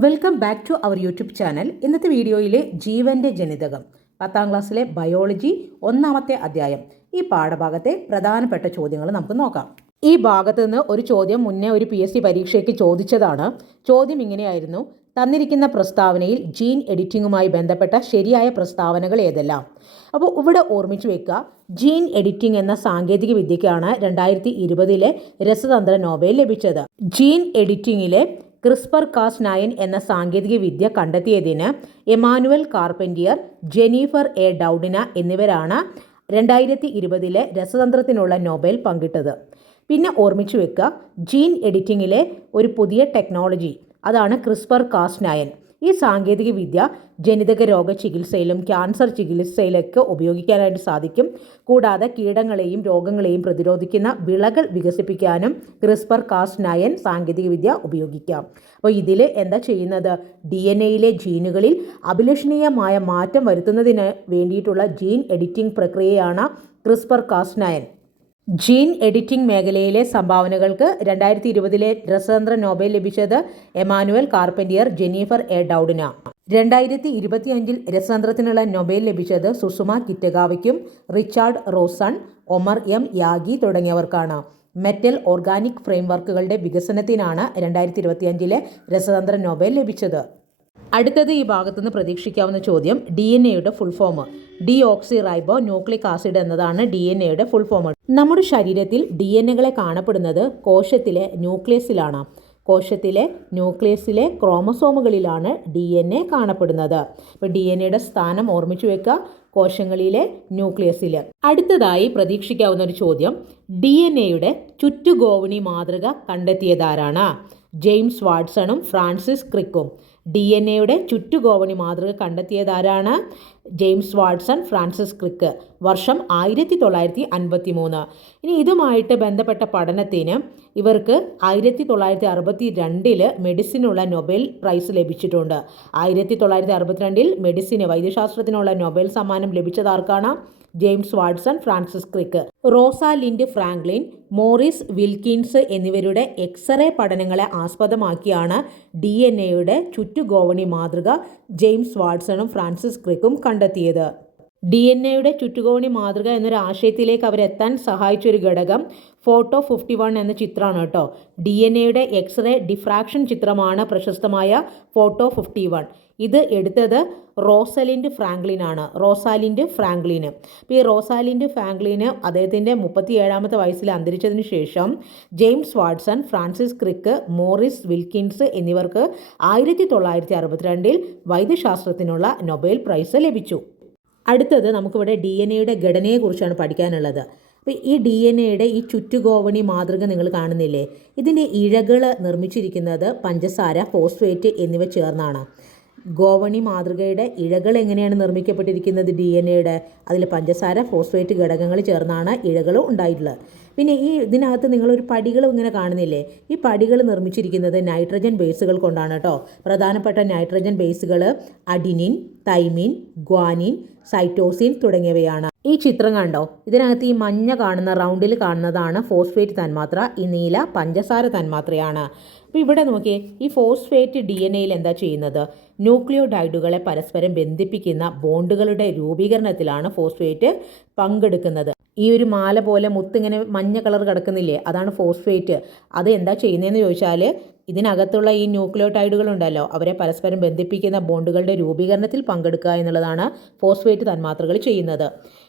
Welcome back to our YouTube channel. ഇന്നത്തെ വീഡിയോയിലെ ജീവന്റെ ജനിതകം പത്താം ക്ലാസ്സിലെ ബയോളജി ഒന്നാമത്തെ അധ്യായം. ഈ പാഠഭാഗത്തെ പ്രധാനപ്പെട്ട ചോദ്യങ്ങൾ നമുക്ക് നോക്കാം. ഈ ഭാഗത്ത് നിന്ന് ഒരു ചോദ്യം മുന്നേ ഒരു പി എസ് സി പരീക്ഷയ്ക്ക് ചോദിച്ചതാണ്. ചോദ്യം ഇങ്ങനെയായിരുന്നു. തന്നിരിക്കുന്ന പ്രസ്താവനയിൽ ജീൻ എഡിറ്റിംഗുമായി ബന്ധപ്പെട്ട ശരിയായ പ്രസ്താവനകൾ ഏതെല്ലാം? അപ്പോൾ ഇവിടെ ഓർമ്മിച്ച് വെക്കുക. ജീൻ എഡിറ്റിംഗ് എന്ന സാങ്കേതിക വിദ്യയ്ക്കാണ് രണ്ടായിരത്തി ഇരുപതിലെ രസതന്ത്ര നോബൽ ലഭിച്ചത്. ജീൻ എഡിറ്റിംഗിലെ ക്രിസ്പർ കാസ് നയൻ എന്ന സാങ്കേതിക വിദ്യ കണ്ടെത്തിയതിന് എമാനുവൽ കാർപ്പന്റിയർ ജെനീഫർ എ ഡൗഡിന എന്നിവരാണ് രണ്ടായിരത്തി ഇരുപതിലെ രസതന്ത്രത്തിനുള്ള നോബൽ പങ്കിട്ടത്. പിന്നെ ഓർമ്മിച്ചു വെക്കുക ജീൻ എഡിറ്റിങ്ങിലെ ഒരു പുതിയ ടെക്നോളജി അതാണ് ക്രിസ്പർ കാസ് നയൻ. ഈ സാങ്കേതിക വിദ്യ ജനിതക രോഗ ചികിത്സയിലും ക്യാൻസർ ചികിത്സയിലൊക്കെ ഉപയോഗിക്കാനായിട്ട് സാധിക്കും. കൂടാതെ കീടങ്ങളെയും രോഗങ്ങളെയും പ്രതിരോധിക്കുന്ന വിളകൾ വികസിപ്പിക്കാനും ക്രിസ്പർ കാസ്റ്റ് നയൻ സാങ്കേതിക വിദ്യ ഉപയോഗിക്കാം. അപ്പോൾ ഇതിൽ എന്താ ചെയ്യുന്നത്? ഡി എൻ എയിലെ ജീനുകളിൽ അഭിലഷണീയമായ മാറ്റം വരുത്തുന്നതിന് വേണ്ടിയിട്ടുള്ള ജീൻ എഡിറ്റിംഗ് പ്രക്രിയയാണ് CRISPR Cas nine. Gene editing മേഖലയിലെ സംഭാവനകൾക്ക് രണ്ടായിരത്തി ഇരുപതിലെ രസതന്ത്ര നോബൽ ലഭിച്ചത് Emmanuelle Charpentier Jennifer A. Doudna. രണ്ടായിരത്തി ഇരുപത്തിയഞ്ചിൽ രസതന്ത്രത്തിനുള്ള നൊബേൽ ലഭിച്ചത് Susumu കിറ്റഗാവയ്ക്കും Richard Robson Omar M. Yaghi തുടങ്ങിയവർക്കാണ്. Metal organic ഫ്രെയിംവർക്കുകളുടെ വികസനത്തിനാണ് രണ്ടായിരത്തി ഇരുപത്തിയഞ്ചിലെ രസതന്ത്ര നൊബേൽ ലഭിച്ചത്. അടുത്തത് ഈ ഭാഗത്തുനിന്ന് പ്രതീക്ഷിക്കാവുന്ന ചോദ്യം ഡി എൻ എയുടെ full form deoxyribonucleic acid എന്നതാണ് ഡി എൻ എയുടെ ഫുൾ ഫോം നമ്മുടെ ശരീരത്തിൽ ഡി എൻ എകളെ കാണപ്പെടുന്നത് കോശത്തിലെ ന്യൂക്ലിയസിലാണ്. കോശത്തിലെ ന്യൂക്ലിയസിലെ ക്രോമസോമുകളിലാണ് ഡി എൻ എ കാണപ്പെടുന്നത്. ഇപ്പോൾ ഡി എൻ എയുടെ സ്ഥാനം ഓർമ്മിച്ചു വെക്കുക. കോശങ്ങളിലെ ന്യൂക്ലിയസിൽ അടുത്തതായി പ്രതീക്ഷിക്കാവുന്ന ഒരു ചോദ്യം. ഡി എൻ എയുടെ ചുറ്റുഗോവണി മാതൃക കണ്ടെത്തിയതാരാണ് ജെയിംസ് വാട്സണും ഫ്രാൻസിസ് ക്രിക്കും. ഡി എൻ എയുടെ ചുറ്റുഗോവണി മാതൃക കണ്ടെത്തിയതാരാണ് ജെയിംസ് വാട്സൺ ഫ്രാൻസിസ് ക്രിക്ക്. വർഷം ആയിരത്തി തൊള്ളായിരത്തി അൻപത്തി മൂന്ന് ഇനി ഇതുമായിട്ട് ബന്ധപ്പെട്ട പഠനത്തിന് ഇവർക്ക് ആയിരത്തി തൊള്ളായിരത്തി അറുപത്തി രണ്ടിൽ മെഡിസിനുള്ള നൊബേൽ പ്രൈസ് ലഭിച്ചിട്ടുണ്ട്. ആയിരത്തി തൊള്ളായിരത്തി അറുപത്തിരണ്ടിൽ മെഡിസിന് വൈദ്യശാസ്ത്രത്തിനുള്ള നൊബേൽ സമ്മാനം ലഭിച്ചതാർക്കാണ് James Watson Francis Crick Rosalind Franklin Maurice Wilkins എന്നിവരുടെ എക്സ്റേ പഠനങ്ങളെ ആസ്പദമാക്കിയാണ് ഡി എൻ എയുടെ ചുറ്റുഗോവണി മാതൃക ജെയിംസ് വാട്സണും ഫ്രാൻസിസ് ക്രിക്കും കണ്ടെത്തിയത്. ഡി എൻ എയുടെ ചുറ്റുകോണി മാതൃക എന്നൊരു ആശയത്തിലേക്ക് അവരെത്താൻ സഹായിച്ച ഒരു ഘടകം ഫോട്ടോ ഫിഫ്റ്റി വൺ എന്ന ചിത്രമാണ് കേട്ടോ. ഡി എൻ എയുടെ എക്സ്റേ ഡിഫ്രാക്ഷൻ ചിത്രമാണ് പ്രശസ്തമായ ഫോട്ടോ ഫിഫ്റ്റി വൺ. ഇത് എടുത്തത് റോസലിൻഡ് ഫ്രാങ്ക്ലിനാണ്. Rosalind Franklin. അപ്പോൾ ഈ റോസാലിൻഡ് ഫ്രാങ്ക്ലിന് അദ്ദേഹത്തിന്റെ മുപ്പത്തി ഏഴാമത്തെ വയസ്സിൽ അന്തരിച്ചതിന് ശേഷം James Watson Francis Crick Maurice Wilkins എന്നിവർക്ക് ആയിരത്തി തൊള്ളായിരത്തി അറുപത്തിരണ്ടിൽ വൈദ്യശാസ്ത്രത്തിനുള്ള നൊബേൽ പ്രൈസ് ലഭിച്ചു. അടുത്തത് നമുക്കിവിടെ ഡി എൻ എയുടെ ഘടനയെക്കുറിച്ചാണ് പഠിക്കാനുള്ളത്. അപ്പോൾ ഈ ഡി എൻ എയുടെ ഈ ചുറ്റുഗോവണി മാതൃക നിങ്ങൾ കാണുന്നില്ലേ? ഇതിന്റെ ഇഴകൾ നിർമ്മിച്ചിരിക്കുന്നത് പഞ്ചസാര ഫോസ്ഫേറ്റ് എന്നിവ ചേർന്നാണ്. ഗോവണി മാതൃകയുടെ ഇഴകൾ എങ്ങനെയാണ് നിർമ്മിക്കപ്പെട്ടിരിക്കുന്നത് ഡി എൻ എയുടെ അതിൽ പഞ്ചസാര ഫോസ്ഫേറ്റ് ഘടകങ്ങൾ ചേർന്നാണ് ഇഴകൾ ഉണ്ടായിട്ടുള്ളത്. പിന്നെ ഈ ഇതിനകത്ത് നിങ്ങളൊരു പടികൾ ഇങ്ങനെ കാണുന്നില്ലേ? ഈ പടികൾ നിർമ്മിച്ചിരിക്കുന്നത് നൈട്രജൻ ബേസുകൾ കൊണ്ടാണ് കേട്ടോ. പ്രധാനപ്പെട്ട നൈട്രജൻ ബേസുകൾ അഡിനിൻ തൈമിൻ ഗ്വാനിൻ സൈറ്റോസിൻ തുടങ്ങിയവയാണ്. ഈ ചിത്രം കണ്ടോ? ഇതിനകത്ത് ഈ മഞ്ഞ കാണുന്ന റൗണ്ടിൽ കാണുന്നതാണ് ഫോസ്ഫേറ്റ് തന്മാത്ര. ഈ നീല പഞ്ചസാര തന്മാത്രയാണ്. അപ്പോൾ ഇവിടെ നോക്കിയേ ഈ ഫോസ്ഫേറ്റ് ഡി എൻ എയിൽ എന്താ ചെയ്യുന്നത്? ന്യൂക്ലിയോഡൈഡുകളെ പരസ്പരം ബന്ധിപ്പിക്കുന്ന ബോണ്ടുകളുടെ രൂപീകരണത്തിലാണ് ഫോസ്ഫേറ്റ് പങ്കെടുക്കുന്നത്. ഈ ഒരു മാല പോലെ മുത്തിങ്ങനെ മഞ്ഞ കളർ കിടക്കുന്നില്ലേ? അതാണ് ഫോസ്ഫേറ്റ്. അത് എന്താ ചെയ്യുന്നതെന്ന് ചോദിച്ചാൽ ഇതിനകത്തുള്ള ഈ ന്യൂക്ലിയോടൈഡുകൾ ഉണ്ടല്ലോ അവരെ പരസ്പരം ബന്ധിപ്പിക്കുന്ന ബോണ്ടുകളുടെ രൂപീകരണത്തിൽ പങ്കെടുക്കുക എന്നുള്ളതാണ് ഫോസ്ഫേറ്റ് തന്മാത്രകൾ ചെയ്യുന്നത്.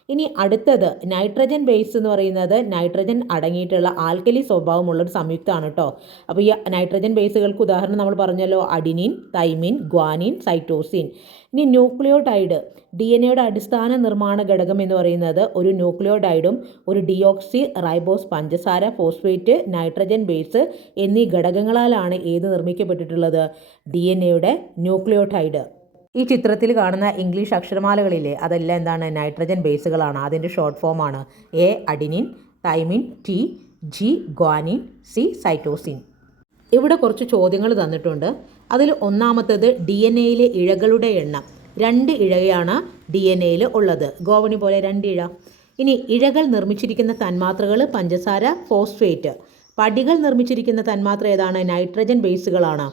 ഇനി അടുത്തത് നൈട്രജൻ ബേസ് എന്ന് പറയുന്നത് നൈട്രജൻ അടങ്ങിയിട്ടുള്ള ആൽക്കലി സ്വഭാവമുള്ള ഒരു സംയുക്തമാണ് കേട്ടോ അപ്പോൾ ഈ നൈട്രജൻ ബേസുകൾക്ക് ഉദാഹരണം നമ്മൾ പറഞ്ഞല്ലോ അഡിനിൻ തൈമിൻ ഗ്വാനിൻ സൈറ്റോസിൻ ഇനി ന്യൂക്ലിയോടൈഡ് ഡി എൻ എയുടെ അടിസ്ഥാന നിർമ്മാണ ഘടകം എന്ന് പറയുന്നത് ഒരു ന്യൂക്ലിയോടൈഡും ഒരു ഡിയോക്സി റൈബോസ് പഞ്ചസാര ഫോസ്ഫേറ്റ് നൈട്രജൻ ബേസ് എന്നീ ഘടകങ്ങളാലാണ് ഏത് നിർമ്മിക്കപ്പെട്ടിട്ടുള്ളത്? ഡി എൻ എയുടെ ന്യൂക്ലിയോടൈഡ് ഈ ചിത്രത്തിൽ കാണുന്ന ഇംഗ്ലീഷ് അക്ഷരമാലകളില്ലേ അതെല്ലാം എന്താണ്? നൈട്രജൻ ബേസുകളാണ്. അതിന്റെ ഷോർട്ട് ഫോമാണ് A adenine thymine T G guanine C cytosine ഇവിടെ കുറച്ച് ചോദ്യങ്ങൾ തന്നിട്ടുണ്ട്. അതിൽ ഒന്നാമത്തത് ഡി എൻ എയിലെ ഇഴകളുടെ എണ്ണം. രണ്ട് ഇഴയാണ് ഡി എൻ എയിൽ ഉള്ളത്. ഗോവണി പോലെ രണ്ട് ഇഴ. ഇനി ഇഴകൾ നിർമ്മിച്ചിരിക്കുന്ന തന്മാത്രകൾ പഞ്ചസാര ഫോസ്ഫേറ്റ്. പടികൾ നിർമ്മിച്ചിരിക്കുന്ന തന്മാത്ര ഏതാണ്? നൈട്രജൻ ബേസുകളാണ്.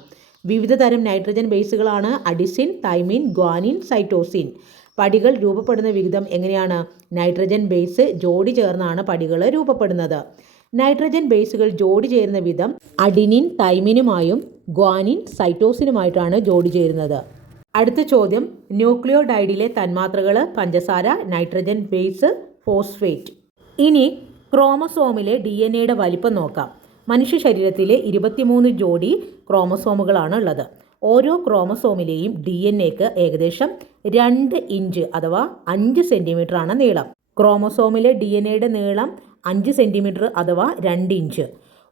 വിവിധ തരം നൈട്രജൻ ബേസുകളാണ് അഡിസിൻ തൈമിൻ ഗ്വാനിൻ സൈറ്റോസിൻ. പടികൾ രൂപപ്പെടുന്ന വിഹിതം എങ്ങനെയാണ്? നൈട്രജൻ ബേസ് ജോഡി ചേർന്നാണ് പടികൾ രൂപപ്പെടുന്നത്. നൈട്രജൻ ബേസുകൾ ജോഡി ചേരുന്ന വിധം അഡിനിൻ തൈമിനുമായും ഗ്വാനിൻ സൈറ്റോസിനുമായിട്ടാണ് ജോഡി ചേരുന്നത്. അടുത്ത ചോദ്യം ന്യൂക്ലിയോഡൈഡിലെ തന്മാത്രകൾ പഞ്ചസാര നൈട്രജൻ ബേസ് ഫോസ്ഫേറ്റ്. ഇനി ക്രോമസോമിലെ ഡി എൻ എയുടെ വലിപ്പം നോക്കാം. മനുഷ്യ ശരീരത്തിലെ ഇരുപത്തിമൂന്ന് ജോഡി ക്രോമസോമുകളാണ് ഉള്ളത് ഓരോ ക്രോമസോമിലെയും ഡി എൻ എക്ക് ഏകദേശം രണ്ട് ഇഞ്ച് അഥവാ അഞ്ച് സെന്റിമീറ്റർ ആണ് നീളം. ക്രോമസോമിലെ ഡി എൻ എയുടെ നീളം അഞ്ച് സെന്റിമീറ്റർ അഥവാ രണ്ട് ഇഞ്ച്.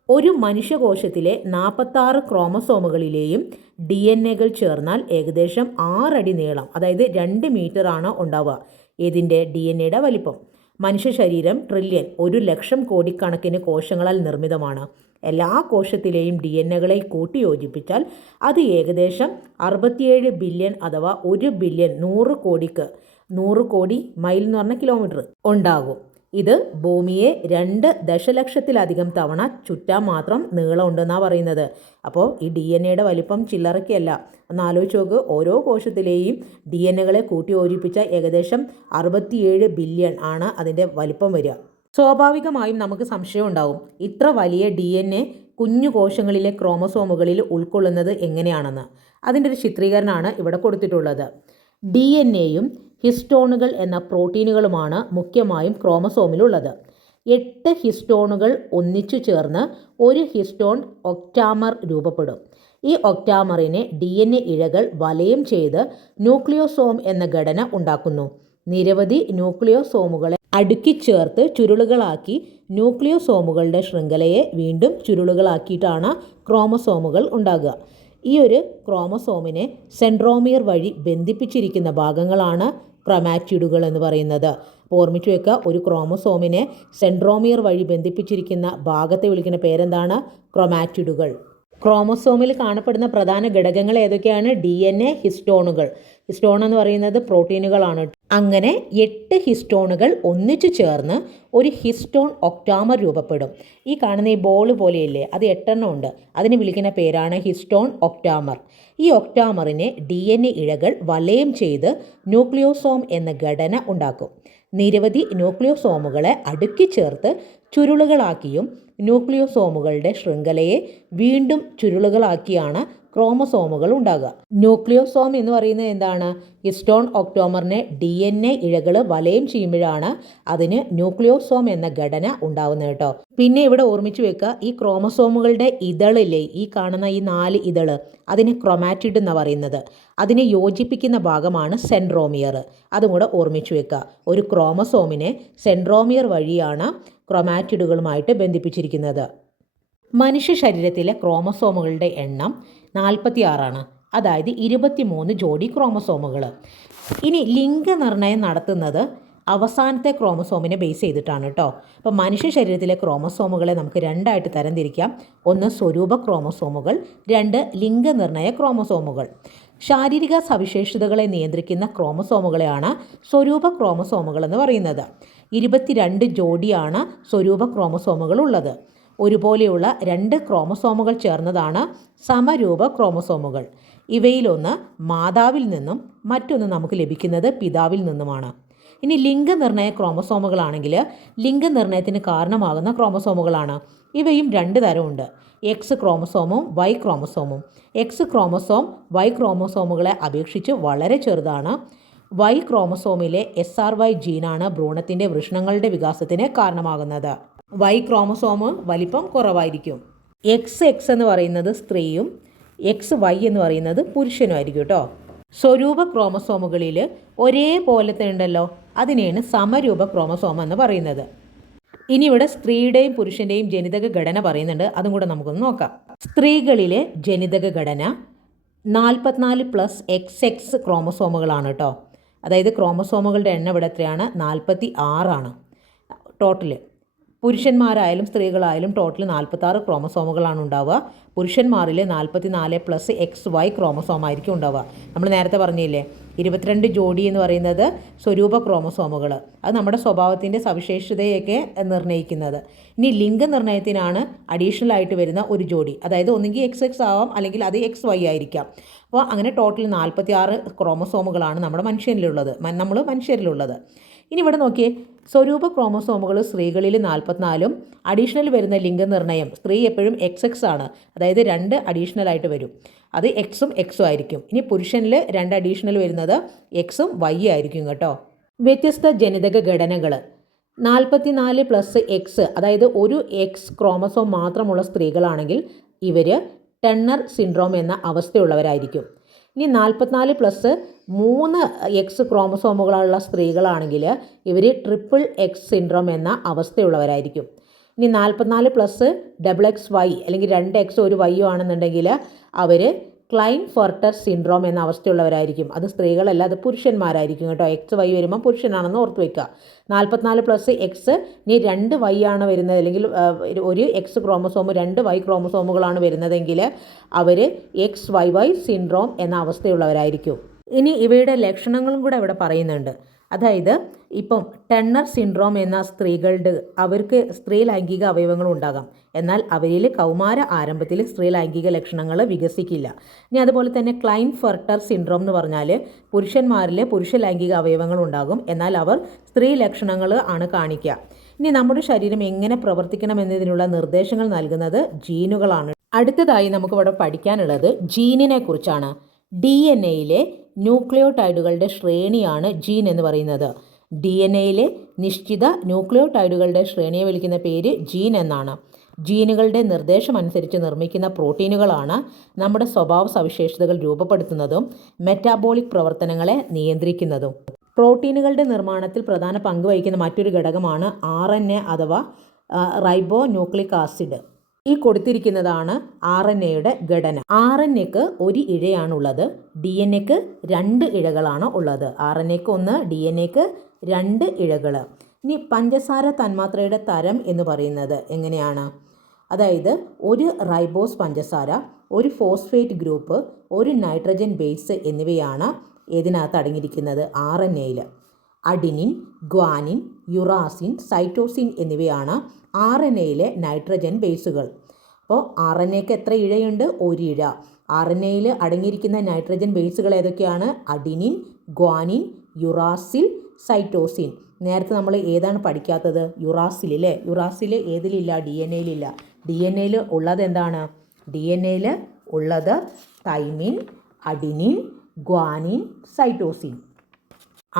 ഒരു മനുഷ്യകോശത്തിലെ നാൽപ്പത്താറ് ക്രോമസോമുകളിലെയും ഡി എൻ എകൾ ചേർന്നാൽ ഏകദേശം ആറടി നീളം അതായത് രണ്ട് മീറ്റർ ആണ് ഉണ്ടാവുക. ഇതിന്റെ ഡി എൻ എയുടെ വലിപ്പം. മനുഷ്യ ശരീരം ട്രില്യൺ ഒരു ലക്ഷം കോടിക്കണക്കിന് കോശങ്ങളാൽ നിർമ്മിതമാണ്. എല്ലാ കോശത്തിലെയും ഡി എൻ എകളെ കൂട്ടിയോജിപ്പിച്ചാൽ അത് ഏകദേശം അറുപത്തിയേഴ് ബില്യൺ അഥവാ ഒരു ബില്യൺ നൂറ് കോടിക്ക് നൂറ് കോടി മൈൽ എന്ന് പറഞ്ഞ കിലോമീറ്റർ ഉണ്ടാകും. ഇത് ഭൂമിയെ രണ്ട് ദശലക്ഷത്തിലധികം തവണ ചുറ്റാൻ മാത്രം നീളമുണ്ടെന്നാണ് പറയുന്നത്. അപ്പോൾ ഈ ഡി എൻ എയുടെ വലിപ്പം ചില്ലറയ്ക്കല്ല. ഒന്ന് ആലോചിച്ച് നോക്ക്. ഓരോ കോശത്തിലെയും ഡി എൻ എകളെ കൂട്ടി യോജിപ്പിച്ച ഏകദേശം അറുപത്തിയേഴ് ബില്യൺ ആണ് അതിന്റെ വലിപ്പം വരിക. സ്വാഭാവികമായും നമുക്ക് സംശയം ഉണ്ടാവും. ഇത്ര വലിയ ഡി എൻ എ കുഞ്ഞു കോശങ്ങളിലെ ക്രോമസോമുകളിൽ ഉൾക്കൊള്ളുന്നത് എങ്ങനെയാണെന്ന്. അതിന്റെ ഒരു ചിത്രീകരണമാണ് ഇവിടെ കൊടുത്തിട്ടുള്ളത്. ഡി എൻ എയും ഹിസ്റ്റോണുകൾ എന്ന പ്രോട്ടീനുകളുമാണ് മുഖ്യമായും ക്രോമസോമിലുള്ളത്. എട്ട് ഹിസ്റ്റോണുകൾ ഒന്നിച്ചു ചേർന്ന് ഒരു ഹിസ്റ്റോൺ ഒക്ടാമർ രൂപപ്പെടും. ഈ ഒക്ടാമറിനെ ഡി എൻ എ ഇഴകൾ വലയം ചെയ്ത് ന്യൂക്ലിയോസോം എന്ന ഘടന ഉണ്ടാക്കുന്നു. നിരവധി ന്യൂക്ലിയോസോമുകളെ അടുക്കിച്ചേർത്ത് ചുരുളുകളാക്കി ന്യൂക്ലിയോസോമുകളുടെ ശൃംഖലയെ വീണ്ടും ചുരുളുകളാക്കിയിട്ടാണ് ക്രോമസോമുകൾ ഉണ്ടാകുക. ഈ ഒരു ക്രോമസോമിനെ സെൻട്രോമിയർ വഴി ബന്ധിപ്പിച്ചിരിക്കുന്ന ഭാഗങ്ങളാണ് ക്രൊമാറ്റിഡുകൾ എന്ന് പറയുന്നത്. ഓർമ്മിച്ചു വെക്കുക ഒരു ക്രോമസോമിനെ സെൻട്രോമിയർ വഴി ബന്ധിപ്പിച്ചിരിക്കുന്ന ഭാഗത്തെ വിളിക്കുന്ന പേരെന്താണ്? ക്രൊമാറ്റിഡുകൾ. ക്രോമസോമിൽ കാണപ്പെടുന്ന പ്രധാന ഘടകങ്ങൾ ഏതൊക്കെയാണ്? ഡി എൻ എ ഹിസ്റ്റോണുകൾ ഹിസ്റ്റോൺ എന്ന് പറയുന്നത് പ്രോട്ടീനുകളാണ്. അങ്ങനെ എട്ട് ഹിസ്റ്റോണുകൾ ഒന്നിച്ചു ചേർന്ന് ഒരു ഹിസ്റ്റോൺ ഒക്ടാമർ രൂപപ്പെടും. ഈ കാണുന്ന ഈ ബോൾ പോലെയല്ലേ? അത് എട്ടെണ്ണം ഉണ്ട്. അതിന് വിളിക്കുന്ന പേരാണ് ഹിസ്റ്റോൺ ഒക്ടാമർ ഈ ഒക്ടാമറിനെ ഡി എൻ എ ഇഴകൾ വലയം ചെയ്ത് ന്യൂക്ലിയോസോം എന്ന ഘടന ഉണ്ടാക്കും. നിരവധി ന്യൂക്ലിയോസോമുകളെ അടുക്കി ചേർത്ത് ചുരുളുകളാക്കിയും ന്യൂക്ലിയോസോമുകളുടെ ശൃംഖലയെ വീണ്ടും ചുരുളുകളാക്കിയാണ് ക്രോമസോമുകൾ ഉണ്ടാകുക. ന്യൂക്ലിയോസോം എന്ന് പറയുന്നത് എന്താണ്? ഹിസ്റ്റോൺ ഒക്ടോമറിനെ ഡി എൻ എ ഇഴകൾ വലയം ചെയ്യുമ്പോഴാണ് അതിന് ന്യൂക്ലിയോസോം എന്ന ഘടന ഉണ്ടാവുന്നത് കേട്ടോ. പിന്നെ ഇവിടെ ഓർമ്മിച്ചു വെക്കുക ഈ ക്രോമസോമുകളുടെ ഇതളില്ലേ ഈ കാണുന്ന ഈ നാല് ഇതൾ അതിനെ ക്രൊമാറ്റിഡ് എന്ന് പറയുന്നത്. അതിനെ യോജിപ്പിക്കുന്ന ഭാഗമാണ് സെൻട്രോമിയർ. അതും കൂടെ ഓർമ്മിച്ചു വെക്കുക ഒരു ക്രോമസോമിനെ സെൻട്രോമിയർ വഴിയാണ് ക്രൊമാറ്റിഡുകളുമായിട്ട് ബന്ധിപ്പിച്ചിരിക്കുന്നത്. മനുഷ്യ ശരീരത്തിലെ ക്രോമസോമുകളുടെ എണ്ണം നാൽപ്പത്തി ആറാണ് അതായത് ഇരുപത്തിമൂന്ന് ജോഡി ക്രോമസോമുകൾ. ഇനി ലിംഗനിർണയം നടത്തുന്നത് അവസാനത്തെ ക്രോമസോമിനെ ബേസ് ചെയ്തിട്ടാണ് കേട്ടോ അപ്പോൾ മനുഷ്യ ശരീരത്തിലെ ക്രോമസോമുകളെ നമുക്ക് രണ്ടായിട്ട് തരംതിരിക്കാം. ഒന്ന് സ്വരൂപ ക്രോമസോമുകൾ രണ്ട് ലിംഗനിർണയ ക്രോമസോമുകൾ. ശാരീരിക സവിശേഷതകളെ നിയന്ത്രിക്കുന്ന ക്രോമസോമുകളെയാണ് സ്വരൂപ ക്രോമസോമുകൾ എന്ന് പറയുന്നത്. ഇരുപത്തിരണ്ട് ജോഡിയാണ് സ്വരൂപ ക്രോമസോമുകൾ ഉള്ളത്. ഒരുപോലെയുള്ള രണ്ട് ക്രോമസോമുകൾ ചേർന്നതാണ് സമരൂപ ക്രോമസോമുകൾ. ഇവയിലൊന്ന് മാതാവിൽ നിന്നും മറ്റൊന്ന് നമുക്ക് ലഭിക്കുന്നത് പിതാവിൽ നിന്നുമാണ്. ഇനി ലിംഗനിർണയ ക്രോമസോമുകളാണെങ്കിൽ ലിംഗനിർണയത്തിന് കാരണമാകുന്ന ക്രോമസോമുകളാണ്. ഇവയും രണ്ട് തരമുണ്ട്. എക്സ് ക്രോമസോമും വൈ ക്രോമസോമും. എക്സ് ക്രോമസോം വൈ ക്രോമസോമുകളെ അപേക്ഷിച്ച് വളരെ ചെറുതാണ്. വൈ ക്രോമസോമിലെ എസ് ആർ വൈ ജീനാണ് ഭ്രൂണത്തിന്റെ വൃഷ്ണങ്ങളുടെ വികാസത്തിന് കാരണമാകുന്നത്. വൈ ക്രോമസോമ് വലിപ്പം കുറവായിരിക്കും. എക്സ് എക്സ് എന്ന് പറയുന്നത് സ്ത്രീയും എക്സ് വൈ എന്ന് പറയുന്നത് പുരുഷനുമായിരിക്കും കേട്ടോ. സ്വരൂപ ക്രോമസോമുകളിൽ ഒരേപോലത്തെ ഉണ്ടല്ലോ. അതിനെയാണ് സമരൂപ ക്രോമസോം എന്ന് പറയുന്നത്. ഇനി ഇവിടെ സ്ത്രീയുടെയും പുരുഷന്റെയും ജനിതക ഘടന പറയുന്നുണ്ട്. അതും കൂടെ നമുക്കൊന്ന് നോക്കാം. സ്ത്രീകളിലെ ജനിതക ഘടന നാൽപ്പത്തിനാല് പ്ലസ് എക്സ് എക്സ് ക്രോമസോമുകളാണ് കേട്ടോ. അതായത് ക്രോമസോമുകളുടെ എണ്ണം ഇവിടെ എത്രയാണ്? നാൽപ്പത്തി ആറാണ് ടോട്ടൽ പുരുഷന്മാരായാലും സ്ത്രീകളായാലും ടോട്ടൽ നാൽപ്പത്താറ് ക്രോമസോമുകളാണ് ഉണ്ടാവുക. പുരുഷന്മാരിലെ നാൽപ്പത്തി നാല് പ്ലസ് എക്സ് വൈ ക്രോമസോം ആയിരിക്കും ഉണ്ടാവുക. നമ്മൾ നേരത്തെ പറഞ്ഞില്ലേ ഇരുപത്തിരണ്ട് ജോഡി എന്ന് പറയുന്നത് സ്വരൂപ ക്രോമസോമുകൾ അത് നമ്മുടെ സ്വഭാവത്തിന്റെ സവിശേഷതയൊക്കെ നിർണയിക്കുന്നത്. ഇനി ലിംഗ നിർണയത്തിനാണ് അഡീഷണൽ ആയിട്ട് വരുന്ന ഒരു ജോഡി. അതായത് ഒന്നുകിൽ എക്സ് എക്സ് ആവാം അല്ലെങ്കിൽ അത് എക്സ് വൈ ആയിരിക്കാം. അപ്പോൾ അങ്ങനെ ടോട്ടൽ നാൽപ്പത്തി ആറ് ക്രോമസോമുകളാണ് നമ്മുടെ മനുഷ്യനിലുള്ളത്. നമ്മൾ മനുഷ്യരിലുള്ളത്. ഇനി ഇവിടെ നോക്കിയേ. സ്വരൂപ ക്രോമസോമുകൾ സ്ത്രീകളിൽ നാൽപ്പത്തിനാലും അഡീഷണൽ വരുന്ന ലിംഗനിർണയം സ്ത്രീ എപ്പോഴും എക്സ് എക്സ് ആണ്. അതായത് രണ്ട് അഡീഷണൽ ആയിട്ട് വരും. അത് എക്സും എക്സും ആയിരിക്കും. ഇനി പുരുഷനിൽ രണ്ട് അഡീഷണൽ വരുന്നത് എക്സും വൈ ആയിരിക്കും കേട്ടോ. വ്യത്യസ്ത ജനിതക ഘടനകൾ. നാൽപ്പത്തിനാല് പ്ലസ് എക്സ് അതായത് ഒരു എക്സ് ക്രോമസോം മാത്രമുള്ള സ്ത്രീകളാണെങ്കിൽ ഇവർ ടെണ്ണർ സിൻഡ്രോം എന്ന അവസ്ഥയുള്ളവരായിരിക്കും. ഇനി നാൽപ്പത്തിനാല് പ്ലസ് മൂന്ന് എക്സ് ക്രോമസോമുകളുള്ള സ്ത്രീകളാണെങ്കിൽ ഇവർ ട്രിപ്പിൾ എക്സ് സിൻഡ്രോം എന്ന അവസ്ഥയുള്ളവരായിരിക്കും. ഇനി നാൽപ്പത്തിനാല് പ്ലസ് ഡബിൾ എക്സ് വൈ അല്ലെങ്കിൽ രണ്ട് എക്സ് ഒരു വൈയോ ആണെന്നുണ്ടെങ്കിൽ അവർ ക്ലൈൻ ഫോർട്ടർ സിൻഡ്രോം എന്ന അവസ്ഥയുള്ളവരായിരിക്കും. അത് സ്ത്രീകളല്ല അത് പുരുഷന്മാരായിരിക്കും കേട്ടോ. എക്സ് വൈ വരുമ്പോൾ പുരുഷനാണെന്ന് ഓർത്ത് വയ്ക്കുക നാൽപ്പത്തിനാല് പ്ലസ് എക്സ് ഇനി രണ്ട് വൈ ആണ് വരുന്നത്. അല്ലെങ്കിൽ ഒരു എക്സ് ക്രോമസോമ് രണ്ട് വൈ ക്രോമസോമുകളാണ് വരുന്നതെങ്കിൽ അവർ എക്സ് വൈ വൈ സിൻഡ്രോം എന്ന അവസ്ഥയുള്ളവരായിരിക്കും. ഇനി ഇവയുടെ ലക്ഷണങ്ങളും കൂടെ ഇവിടെ പറയുന്നുണ്ട്. അതായത് ഇപ്പം ടെണ്ണർ സിൻഡ്രോം എന്ന സ്ത്രീകളുടെ അവർക്ക് സ്ത്രീ ലൈംഗിക അവയവങ്ങൾ ഉണ്ടാകാം. എന്നാൽ അവരിൽ കൗമാര ആരംഭത്തിൽ സ്ത്രീ ലൈംഗിക ലക്ഷണങ്ങൾ വികസിക്കില്ല. ഇനി അതുപോലെ തന്നെ ക്ലൈൻ ഫെർട്ടർ സിൻഡ്രോം എന്ന് പറഞ്ഞാൽ പുരുഷന്മാരിൽ പുരുഷ ലൈംഗിക അവയവങ്ങൾ ഉണ്ടാകും. എന്നാൽ അവർ സ്ത്രീ ലക്ഷണങ്ങൾ ആണ് കാണിക്കുക. ഇനി നമ്മുടെ ശരീരം എങ്ങനെ പ്രവർത്തിക്കണം എന്നതിനുള്ള നിർദ്ദേശങ്ങൾ നൽകുന്നത് ജീനുകളാണ്. അടുത്തതായി നമുക്ക് ഇവിടെ പഠിക്കാനുള്ളത് ജീനിനെ കുറിച്ചാണ്. ഡി എൻ എയിലെ ന്യൂക്ലിയോടൈഡുകളുടെ ശ്രേണിയാണ് ജീൻ എന്ന് പറയുന്നത്. ഡി എൻ എയിലെ നിശ്ചിത ന്യൂക്ലിയോടൈഡുകളുടെ ശ്രേണിയെ വിളിക്കുന്ന പേര് ജീൻ എന്നാണ്. ജീനുകളുടെ നിർദ്ദേശമനുസരിച്ച് നിർമ്മിക്കുന്ന പ്രോട്ടീനുകളാണ് നമ്മുടെ സ്വഭാവ സവിശേഷതകൾ രൂപപ്പെടുത്തുന്നതും മെറ്റാബോളിക് പ്രവർത്തനങ്ങളെ നിയന്ത്രിക്കുന്നതും. പ്രോട്ടീനുകളുടെ നിർമ്മാണത്തിൽ പ്രധാന പങ്ക് വഹിക്കുന്ന മറ്റൊരു ഘടകമാണ് ആർ അഥവാ റൈബോ ന്യൂക്ലിക് ആസിഡ്. ഈ കൊടുത്തിരിക്കുന്നതാണ് ആർ എൻ എയുടെ ഘടന. ആർ എൻ എക്ക് ഒരു ഇഴയാണുള്ളത്. ഡി എൻ എക്ക് രണ്ട് ഇഴകളാണ് ഉള്ളത്. ആർ എൻ എക്ക് ഒന്ന് ഡി എൻ എക്ക് രണ്ട് ഇഴകൾ. ഇനി പഞ്ചസാര തന്മാത്രയുടെ തരം എന്ന് പറയുന്നത് എങ്ങനെയാണ്? അതായത് ഒരു റൈബോസ് പഞ്ചസാര ഒരു ഫോസ്ഫേറ്റ് ഗ്രൂപ്പ് ഒരു നൈട്രജൻ ബേസ് എന്നിവയാണ് ഇതിനകത്ത് അടങ്ങിയിരിക്കുന്നത് ആർ എൻ എയിൽ അഡിനിൻ ഗ്വാനിൻ യുറാസിൻ സൈറ്റോസിൻ എന്നിവയാണ് ആർ എൻ എയിലെ നൈട്രജൻ ബേസുകൾ. അപ്പോൾ ആർ എൻ എക്ക് എത്ര ഇഴയുണ്ട്? ഒരു ഇഴ. ആർ എൻ എയിൽ അടങ്ങിയിരിക്കുന്ന നൈട്രജൻ ബേസുകൾ ഏതൊക്കെയാണ്? Adenine guanine uracil cytosine. നേരത്തെ നമ്മൾ ഏതാണ് പഠിക്കാത്തത്? യുറാസിൽ അല്ലേ യുറാസിൽ ഏതിലില്ല? ഡി എൻ എയിലില്ല ഡി എൻ എയിൽ ഉള്ളത് എന്താണ്? ഡി എൻ എയിൽ ഉള്ളത് thymine adenine guanine cytosine.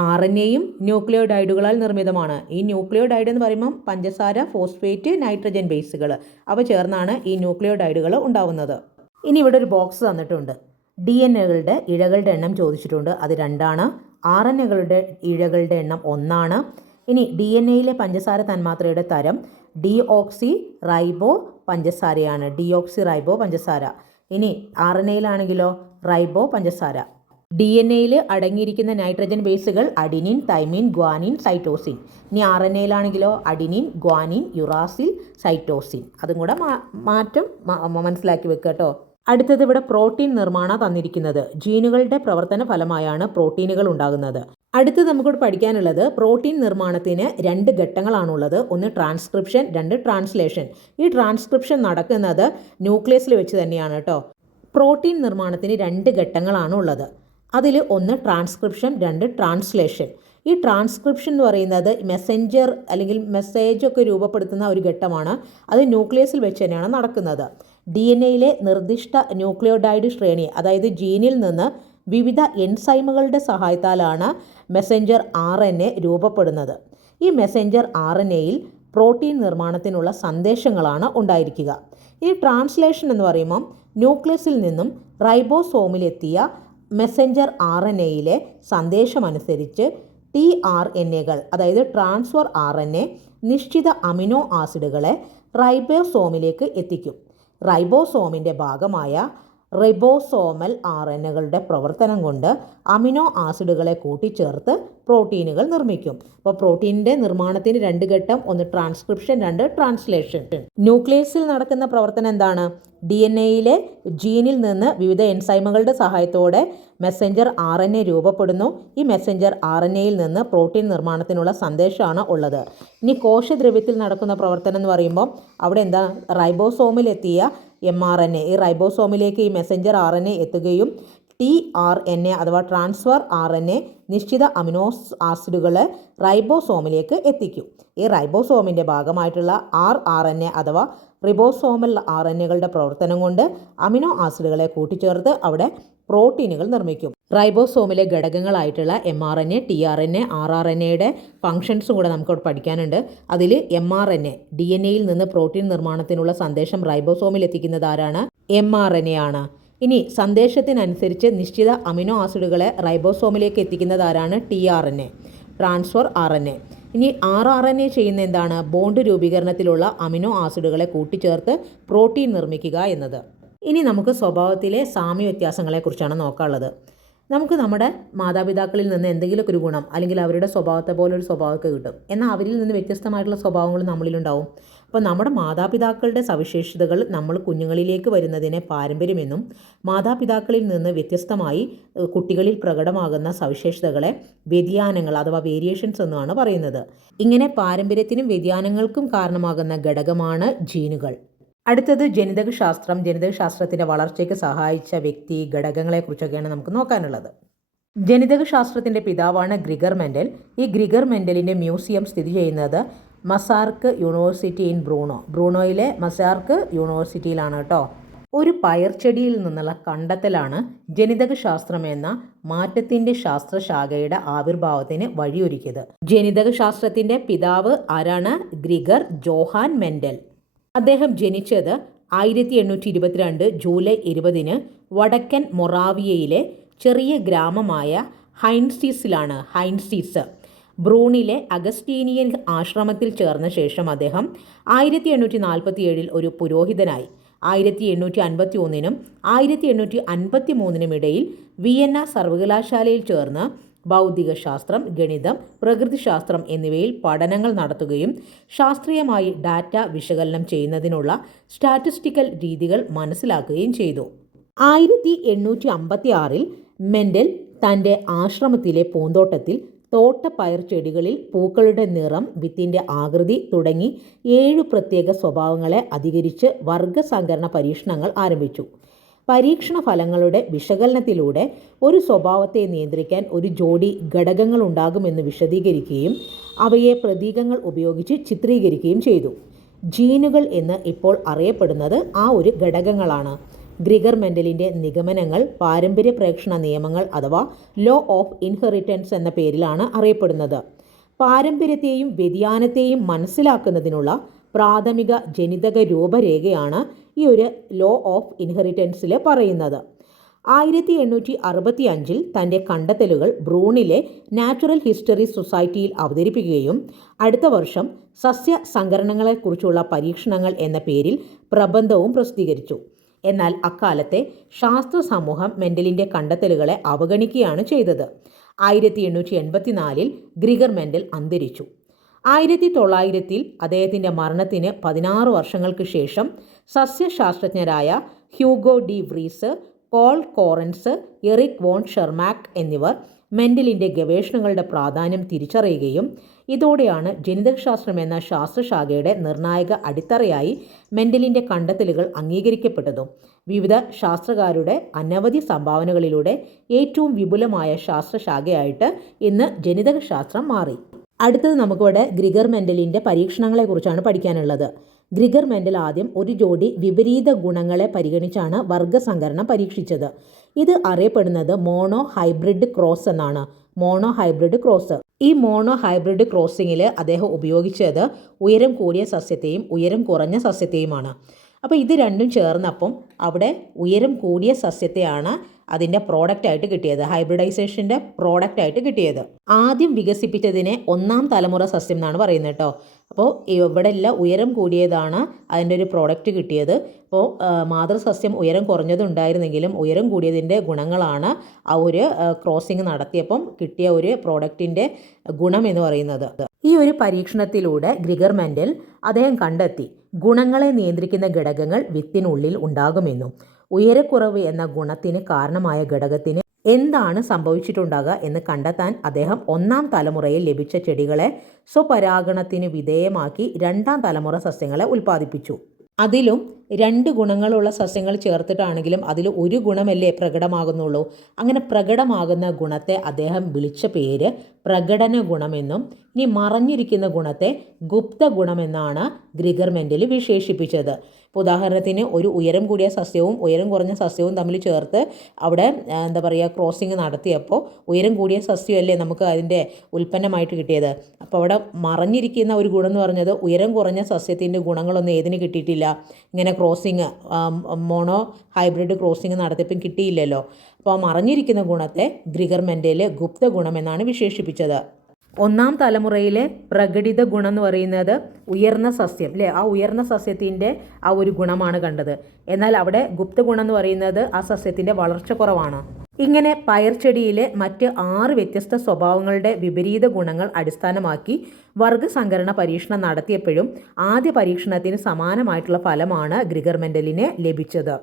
R N എയും ന്യൂക്ലിയോഡൈഡുകളാൽ നിർമ്മിതമാണ്. ഈ ന്യൂക്ലിയോഡൈഡ് എന്ന് പറയുമ്പം പഞ്ചസാര ഫോസ്ഫേറ്റ് നൈട്രജൻ ബേസുകൾ. അവ ചേർന്നാണ് ഈ ന്യൂക്ലിയോഡൈഡുകൾ ഉണ്ടാവുന്നത്. ഇനി ഇവിടെ ഒരു ബോക്സ് തന്നിട്ടുണ്ട്. ഡി എൻ എകളുടെ ഇഴകളുടെ എണ്ണം ചോദിച്ചിട്ടുണ്ട്. അത് രണ്ടാണ്. ആർ എൻ എകളുടെ ഇഴകളുടെ എണ്ണം ഒന്നാണ്. ഇനി ഡി എൻ എയിലെ പഞ്ചസാര തന്മാത്രയുടെ തരം ഡി ഓക്സി റൈബോ പഞ്ചസാരയാണ്. ഡി ഓക്സി റൈബോ പഞ്ചസാര. ഇനി ആർ എൻ എയിലാണെങ്കിലോ റൈബോ പഞ്ചസാര. ഡി എൻ എയിൽ അടങ്ങിയിരിക്കുന്ന നൈട്രജൻ ബേസുകൾ അഡിനിൻ തൈമിൻ ഗ്വാനിൻ സൈറ്റോസിൻ. ഇനി ആർ എൻ എയിലാണെങ്കിലോ അഡിനിൻ ഗ്വാനിൻ യുറാസിൽ സൈറ്റോസിൻ. അതും കൂടെ മാറ്റം മനസ്സിലാക്കി വെക്കുക കേട്ടോ. അടുത്തത് ഇവിടെ പ്രോട്ടീൻ നിർമ്മാണ തന്നിരിക്കുന്നത്. ജീനുകളുടെ പ്രവർത്തന ഫലമായാണ് പ്രോട്ടീനുകൾ ഉണ്ടാകുന്നത്. അടുത്ത് നമുക്കിവിടെ പഠിക്കാനുള്ളത് പ്രോട്ടീൻ നിർമ്മാണത്തിന് രണ്ട് ഘട്ടങ്ങളാണുള്ളത്. ഒന്ന് ട്രാൻസ്ക്രിപ്ഷൻ രണ്ട് ട്രാൻസ്ലേഷൻ. ഈ ട്രാൻസ്ക്രിപ്ഷൻ നടക്കുന്നത് ന്യൂക്ലിയസിൽ വെച്ച് തന്നെയാണ് കേട്ടോ. പ്രോട്ടീൻ നിർമ്മാണത്തിന് രണ്ട് ഘട്ടങ്ങളാണ് ഉള്ളത് അതിൽ ഒന്ന് ട്രാൻസ്ക്രിപ്ഷൻ രണ്ട് ട്രാൻസ്ലേഷൻ ഈ ട്രാൻസ്ക്രിപ്ഷൻ എന്ന് പറയുന്നത് മെസ്സഞ്ചർ അല്ലെങ്കിൽ മെസ്സേജ് ഒക്കെ രൂപപ്പെടുത്തുന്ന ഒരു ഘട്ടമാണ്. അത് ന്യൂക്ലിയസിൽ വെച്ച് തന്നെയാണ് നടക്കുന്നത്. ഡി എൻ എയിലെ നിർദ്ദിഷ്ട ന്യൂക്ലിയോഡൈഡ് ശ്രേണി അതായത് ജീനിൽ നിന്ന് വിവിധ എൻസൈമുകളുടെ സഹായത്താലാണ് മെസ്സഞ്ചർ ആർ എൻ എ രൂപപ്പെടുന്നത്. ഈ മെസ്സഞ്ചർ ആർ എൻ എയിൽ പ്രോട്ടീൻ നിർമ്മാണത്തിനുള്ള സന്ദേശങ്ങളാണ് ഉണ്ടായിരിക്കുക. ഈ ട്രാൻസ്ലേഷൻ എന്ന് പറയുമ്പം ന്യൂക്ലിയസിൽ നിന്നും റൈബോസോമിലെത്തിയ മെസ്സഞ്ചർ ആർ എൻ എയിലെ സന്ദേശമനുസരിച്ച് ടി ആർ എൻ എകൾ അതായത് ട്രാൻസ്ഫർ ആർ എൻ എ നിശ്ചിത അമിനോ ആസിഡുകളെ റൈബോസോമിലേക്ക് എത്തിക്കും. റൈബോസോമിന്റെ ഭാഗമായ റിബോസോമൽ ആർ എൻ എകളുടെ പ്രവർത്തനം കൊണ്ട് അമിനോ ആസിഡുകളെ കൂട്ടിച്ചേർത്ത് പ്രോട്ടീനുകൾ നിർമ്മിക്കും. അപ്പോൾ പ്രോട്ടീനിന്റെ നിർമ്മാണത്തിന് രണ്ട് ഘട്ടം ഒന്ന് ട്രാൻസ്ക്രിപ്ഷൻ രണ്ട് ട്രാൻസ്ലേഷൻ. ന്യൂക്ലിയസിൽ നടക്കുന്ന പ്രവർത്തനം എന്താണ്? ഡി എൻ എയിലെ ജീനിൽ നിന്ന് വിവിധ എൻസൈമുകളുടെ സഹായത്തോടെ മെസ്സഞ്ചർ ആർ എൻ എ രൂപപ്പെടുന്നു. ഈ മെസ്സഞ്ചർ ആർ എൻ എയിൽ നിന്ന് പ്രോട്ടീൻ നിർമ്മാണത്തിനുള്ള സന്ദേശമാണ് ഉള്ളത്. ഇനി കോശദ്രവ്യത്തിൽ നടക്കുന്ന പ്രവർത്തനം എന്ന് പറയുമ്പോൾ അവിടെ എന്താ? റൈബോസോമിലെത്തിയ എം ആർ എൻ എ. ഈ റൈബോസോമിലേക്ക് ഈ മെസ്സഞ്ചർ ആർ എൻ എ എത്തുകയും ടി ആർ എൻ എ അഥവാ ട്രാൻസ്ഫർ ആർ എൻ എ നിശ്ചിത അമിനോസ് ആസിഡുകളെ റൈബോസോമിലേക്ക് എത്തിക്കും. ഈ റൈബോസോമിന്റെ ഭാഗമായിട്ടുള്ള ആർ ആർ എൻ എ അഥവാ റിബോസോമൽ ആർ എൻ എകളുടെ പ്രവർത്തനം കൊണ്ട് അമിനോ ആസിഡുകളെ കൂട്ടിച്ചേർത്ത് അവിടെ പ്രോട്ടീനുകൾ നിർമ്മിക്കും. റൈബോസോമിലെ ഘടകങ്ങളായിട്ടുള്ള M R N A T R N A R R N എയുടെ ഫങ്ഷൻസും കൂടെ നമുക്ക് പഠിക്കാനുണ്ട്. അതിൽ M R N A D N എയിൽ നിന്ന് പ്രോട്ടീൻ നിർമ്മാണത്തിനുള്ള സന്ദേശം റൈബോസോമിൽ എത്തിക്കുന്നത് ആരാണ്? എം ആർ എൻ എ ആണ്. ഇനി സന്ദേശത്തിനനുസരിച്ച് നിശ്ചിത അമിനോ ആസിഡുകളെ റൈബോസോമിലേക്ക് എത്തിക്കുന്നത് ആരാണ് T R N A transfer R N A. ഇനി ആർ ആർ എൻ എ ചെയ്യുന്ന എന്താണ്? ബോണ്ട് രൂപീകരണത്തിലുള്ള അമിനോ ആസിഡുകളെ കൂട്ടിച്ചേർത്ത് പ്രോട്ടീൻ നിർമ്മിക്കുക എന്നത്. ഇനി നമുക്ക് സ്വഭാവത്തിലെ സാമ്യ വ്യത്യാസങ്ങളെക്കുറിച്ചാണ് നോക്കാനുള്ളത്. നമുക്ക് നമ്മുടെ മാതാപിതാക്കളിൽ നിന്ന് എന്തെങ്കിലുമൊക്കെ ഒരു ഗുണം അല്ലെങ്കിൽ അവരുടെ സ്വഭാവത്തെ പോലെ ഒരു സ്വഭാവമൊക്കെ കിട്ടും. എന്നാൽ അവരിൽ നിന്ന് വ്യത്യസ്തമായിട്ടുള്ള സ്വഭാവങ്ങൾ നമ്മളിലുണ്ടാവും. അപ്പോൾ നമ്മുടെ മാതാപിതാക്കളുടെ സവിശേഷതകൾ നമ്മൾ കുഞ്ഞുങ്ങളിലേക്ക് വരുന്നതിനെ പാരമ്പര്യമെന്നും മാതാപിതാക്കളിൽ നിന്ന് വ്യത്യസ്തമായി കുട്ടികളിൽ പ്രകടമാകുന്ന സവിശേഷതകളെ വ്യതിയാനങ്ങൾ അഥവാ വേരിയേഷൻസ് എന്നാണ് പറയുന്നത്. ഇങ്ങനെ പാരമ്പര്യത്തിനും വ്യതിയാനങ്ങൾക്കും കാരണമാകുന്ന ഘടകമാണ് ജീനുകൾ. അടുത്തത് ജനിതക ശാസ്ത്രം ജനിതക ശാസ്ത്രത്തിന്റെ വളർച്ചയ്ക്ക് സഹായിച്ച വ്യക്തി ഘടകങ്ങളെക്കുറിച്ചൊക്കെയാണ് നമുക്ക് നോക്കാനുള്ളത്. ജനിതക ശാസ്ത്രത്തിന്റെ പിതാവാണ് ഗ്രിഗർ മെൻഡൽ ഈ ഗ്രിഗർ മെൻഡലിന്റെ മ്യൂസിയം സ്ഥിതി ചെയ്യുന്നത് മസാർക്ക് യൂണിവേഴ്സിറ്റി ഇൻ ബ്രൂണോ? ബ്രൂണോയിലെ മസാർക്ക് യൂണിവേഴ്സിറ്റിയിലാണ് കേട്ടോ ഒരു പയർച്ചെടിയിൽ നിന്നുള്ള കണ്ടെത്തലാണ് ജനിതക ശാസ്ത്രം എന്ന മാറ്റത്തിന്റെ ശാസ്ത്രശാഖയുടെ ആവിർഭാവത്തിന് വഴിയൊരുക്കിയത്. ജനിതക ശാസ്ത്രത്തിന്റെ പിതാവ് ആരാണ്? Gregor Johann Mendel. അദ്ദേഹം ജനിച്ചത് ആയിരത്തി എണ്ണൂറ്റി ഇരുപത്തിരണ്ട് ജൂലൈ ഇരുപതിന് വടക്കൻ മൊറാവിയയിലെ ചെറിയ ഗ്രാമമായ ഹൈൻസ്റ്റീസിലാണ്. ഹൈൻസ്റ്റീസ് ബ്രൂണിലെ അഗസ്റ്റീനിയൻ ആശ്രമത്തിൽ ചേർന്ന ശേഷം അദ്ദേഹം ആയിരത്തി എണ്ണൂറ്റി നാൽപ്പത്തി ഏഴിൽ ഒരു പുരോഹിതനായി. ആയിരത്തി എണ്ണൂറ്റി അൻപത്തി ഒന്നിനും ആയിരത്തി എണ്ണൂറ്റി അൻപത്തി മൂന്നിനും ഇടയിൽ വിയന്ന സർവകലാശാലയിൽ ചേർന്ന് ഭൗതികശാസ്ത്രം ഗണിതം പ്രകൃതിശാസ്ത്രം എന്നിവയിൽ പഠനങ്ങൾ നടത്തുകയും ശാസ്ത്രീയമായി ഡാറ്റ വിശകലനം ചെയ്യുന്നതിനുള്ള സ്റ്റാറ്റിസ്റ്റിക്കൽ രീതികൾ മനസ്സിലാക്കുകയും ചെയ്തു. ആയിരത്തി എണ്ണൂറ്റി അമ്പത്തി ആറിൽ മെൻഡൽ തന്റെ ആശ്രമത്തിലെ പൂന്തോട്ടത്തിൽ തോട്ടപ്പയർ ചെടികളിൽ പൂക്കളുടെ നിറം വിത്തിന്റെ ആകൃതി തുടങ്ങി ഏഴ് പ്രത്യേക സ്വഭാവങ്ങളെ അധികരിച്ച് വർഗസംകരണ പരീക്ഷണങ്ങൾ ആരംഭിച്ചു. പരീക്ഷണ ഫലങ്ങളുടെ വിശകലനത്തിലൂടെ ഒരു സ്വഭാവത്തെ നിയന്ത്രിക്കാൻ ഒരു ജോഡി ഘടകങ്ങൾ ഉണ്ടാകുമെന്ന് വിശദീകരിക്കുകയും അവയെ പ്രതീകങ്ങൾ ഉപയോഗിച്ച് ചിത്രീകരിക്കുകയും ചെയ്തു. ജീനുകൾ എന്ന് ഇപ്പോൾ അറിയപ്പെടുന്നത് ആ ഒരു ഘടകങ്ങളാണ്. ഗ്രിഗർ മെൻഡലിന്റെ നിഗമനങ്ങൾ പാരമ്പര്യ പ്രേക്ഷണ നിയമങ്ങൾ അഥവാ ലോ ഓഫ് ഇൻഹെറിറ്റൻസ് എന്ന പേരിലാണ് അറിയപ്പെടുന്നത്. പാരമ്പര്യത്തെയും വ്യതിയാനത്തെയും മനസ്സിലാക്കുന്നതിനുള്ള പ്രാഥമിക ജനിതക രൂപരേഖയാണ് ഈ ഒരു ലോ ഓഫ് ഇൻഹെറിറ്റൻസിൽ പറയുന്നത്. ആയിരത്തി എണ്ണൂറ്റി അറുപത്തി അഞ്ചിൽ തന്റെ കണ്ടെത്തലുകൾ ബ്രൂണിലെ നാച്ചുറൽ ഹിസ്റ്ററി സൊസൈറ്റിയിൽ അവതരിപ്പിക്കുകയും അടുത്ത വർഷം സസ്യ സംഘടനകളെക്കുറിച്ചുള്ള പരീക്ഷണങ്ങൾ എന്ന പേരിൽ പ്രബന്ധവും പ്രസിദ്ധീകരിച്ചു. എന്നാൽ അക്കാലത്തെ ശാസ്ത്ര സമൂഹം മെൻഡലിന്റെ കണ്ടെത്തലുകളെ അവഗണിക്കുകയാണ് ചെയ്തത്. ആയിരത്തി എണ്ണൂറ്റി എൺപത്തിനാലിൽ ഗ്രിഗർ മെൻഡൽ അന്തരിച്ചു. ആയിരത്തി തൊള്ളായിരത്തിൽ അദ്ദേഹത്തിന്റെ മരണത്തിന് പതിനാറ് വർഷങ്ങൾക്ക് ശേഷം സസ്യശാസ്ത്രജ്ഞരായ Hugo de Vries Paul Correns Erich von Tschermak എന്നിവർ മെൻഡലിന്റെ ഗവേഷണങ്ങളുടെ പ്രാധാന്യം തിരിച്ചറിയുകയും ഇതോടെയാണ് ജനിതകശാസ്ത്രം എന്ന ശാസ്ത്രശാഖയുടെ നിർണായക അടിത്തറയായി മെൻഡലിന്റെ കണ്ടെത്തലുകൾ അംഗീകരിക്കപ്പെട്ടതും. വിവിധ ശാസ്ത്രകാരുടെ അനവധി സംഭാവനകളിലൂടെ ഏറ്റവും വിപുലമായ ശാസ്ത്രശാഖയായിട്ട് ഇന്ന് ജനിതകശാസ്ത്രം മാറി. അടുത്തത് നമുക്കിവിടെ ഗ്രിഗർ മെൻഡലിന്റെ പരീക്ഷണങ്ങളെക്കുറിച്ചാണ് പഠിക്കാനുള്ളത്. ഗ്രിഗർ മെൻഡൽ ആദ്യം ഒരു ജോഡി വിപരീത ഗുണങ്ങളെ പരിഗണിച്ചാണ് വർഗസങ്കരണം പരീക്ഷിച്ചത്. ഇത് അറിയപ്പെടുന്നത് മോണോ ഹൈബ്രിഡ് ക്രോസ് എന്നാണ്. Monohybrid cross. ഈ മോണോ ഹൈബ്രിഡ് ക്രോസിങ്ങിൽ അദ്ദേഹം ഉപയോഗിച്ചത് ഉയരം കൂടിയ സസ്യത്തെയും ഉയരം കുറഞ്ഞ സസ്യത്തെയുമാണ്. അപ്പോൾ ഇത് രണ്ടും ചേർന്നപ്പം അവിടെ ഉയരം കൂടിയ സസ്യത്തെയാണ് അതിന്റെ പ്രോഡക്റ്റായിട്ട് കിട്ടിയത്. ഹൈബ്രിഡൈസേഷന്റെ പ്രോഡക്റ്റായിട്ട് കിട്ടിയത്. ആദ്യം വികസിപ്പിച്ചതിനെ ഒന്നാം തലമുറ സസ്യം എന്നാണ് പറയുന്നത് കേട്ടോ. അപ്പോൾ ഇവിടെ എല്ലാം ഉയരം കൂടിയതാണ് അതിന്റെ ഒരു പ്രോഡക്റ്റ് കിട്ടിയത്. അപ്പോൾ മാതൃസസ്യം ഉയരം കുറഞ്ഞതുണ്ടായിരുന്നെങ്കിലും ഉയരം കൂടിയതിന്റെ ഗുണങ്ങളാണ് ആ ഒരു ക്രോസിങ് നടത്തിയപ്പം കിട്ടിയ ഒരു പ്രോഡക്റ്റിന്റെ ഗുണം എന്ന് പറയുന്നത്. ഈ ഒരു പരീക്ഷണത്തിലൂടെ ഗ്രിഗർ മെൻഡൽ അദ്ദേഹം കണ്ടെത്തി ഗുണങ്ങളെ നിയന്ത്രിക്കുന്ന ഘടകങ്ങൾ വിത്തിനുള്ളിൽ ഉണ്ടാകുമെന്നും. ഉയരക്കുറവ് എന്ന ഗുണത്തിന് കാരണമായ ഘടകത്തിന് എന്താണ് സംഭവിച്ചിട്ടുണ്ടാകുക എന്ന് കണ്ടെത്താൻ അദ്ദേഹം ഒന്നാം തലമുറയിൽ ലഭിച്ച ചെടികളെ സ്വപരാഗണത്തിന് വിധേയമാക്കി രണ്ടാം തലമുറ സസ്യങ്ങളെ ഉൽപ്പാദിപ്പിച്ചു. അതിലും രണ്ട് ഗുണങ്ങളുള്ള സസ്യങ്ങൾ ചേർത്തിട്ടാണെങ്കിലും അതിൽ ഒരു ഗുണമല്ലേ പ്രകടമാകുന്നുള്ളൂ. അങ്ങനെ പ്രകടമാകുന്ന ഗുണത്തെ അദ്ദേഹം വിളിച്ച പേര് പ്രകടന ഗുണമെന്നും ഇനി മറഞ്ഞിരിക്കുന്ന ഗുണത്തെ ഗുപ്ത ഗുണമെന്നാണ് ഗ്രിഗർ മെന്റൽ വിശേഷിപ്പിച്ചത്. ഇപ്പോൾ ഉദാഹരണത്തിന് ഒരു ഉയരം കൂടിയ സസ്യവും ഉയരം കുറഞ്ഞ സസ്യവും തമ്മിൽ ചേർത്ത് അവിടെ എന്താ പറയുക ക്രോസിങ് നടത്തിയപ്പോൾ ഉയരം കൂടിയ സസ്യമല്ലേ നമുക്ക് അതിന്റെ ഉൽപ്പന്നമായിട്ട് കിട്ടിയത്. അപ്പോൾ അവിടെ മറഞ്ഞിരിക്കുന്ന ഒരു ഗുണം എന്ന് പറഞ്ഞത് ഉയരം കുറഞ്ഞ സസ്യത്തിന്റെ ഗുണങ്ങളൊന്നും ഏതിന് കിട്ടിയിട്ടില്ല. ഇങ്ങനെ ക്രോസിങ് മോണോ ഹൈബ്രിഡ് ക്രോസിങ് നടത്തിയപ്പം കിട്ടിയില്ലല്ലോ. അപ്പോൾ മറഞ്ഞിരിക്കുന്ന ഗുണത്തെ ഗ്രിഗർ മെന്റേൽ ഗുപ്ത ഗുണം എന്നാണ് വിശേഷിപ്പിച്ചത്. ഒന്നാം തലമുറയിലെ പ്രകടിത ഗുണം എന്ന് പറയുന്നത് ഉയർന്ന സസ്യം അല്ലേ ആ ഉയർന്ന സസ്യത്തിന്റെ ആ ഒരു ഗുണമാണ് കണ്ടത്. എന്നാൽ അവിടെ ഗുപ്ത ഗുണം എന്ന് പറയുന്നത് ആ സസ്യത്തിന്റെ വളർച്ച കുറവാണ്. ഇങ്ങനെ പയർച്ചെടിയിലെ മറ്റ് ആറ് വ്യത്യസ്ത സ്വഭാവങ്ങളുടെ വിപരീത ഗുണങ്ങൾ അടിസ്ഥാനമാക്കി വർഗസംകരണ പരീക്ഷണം നടത്തിയപ്പോഴും ആദ്യ പരീക്ഷണത്തിന് സമാനമായിട്ടുള്ള ഫലമാണ് ഗ്രിഗർ മെന്റലിന് ലഭിച്ചത്.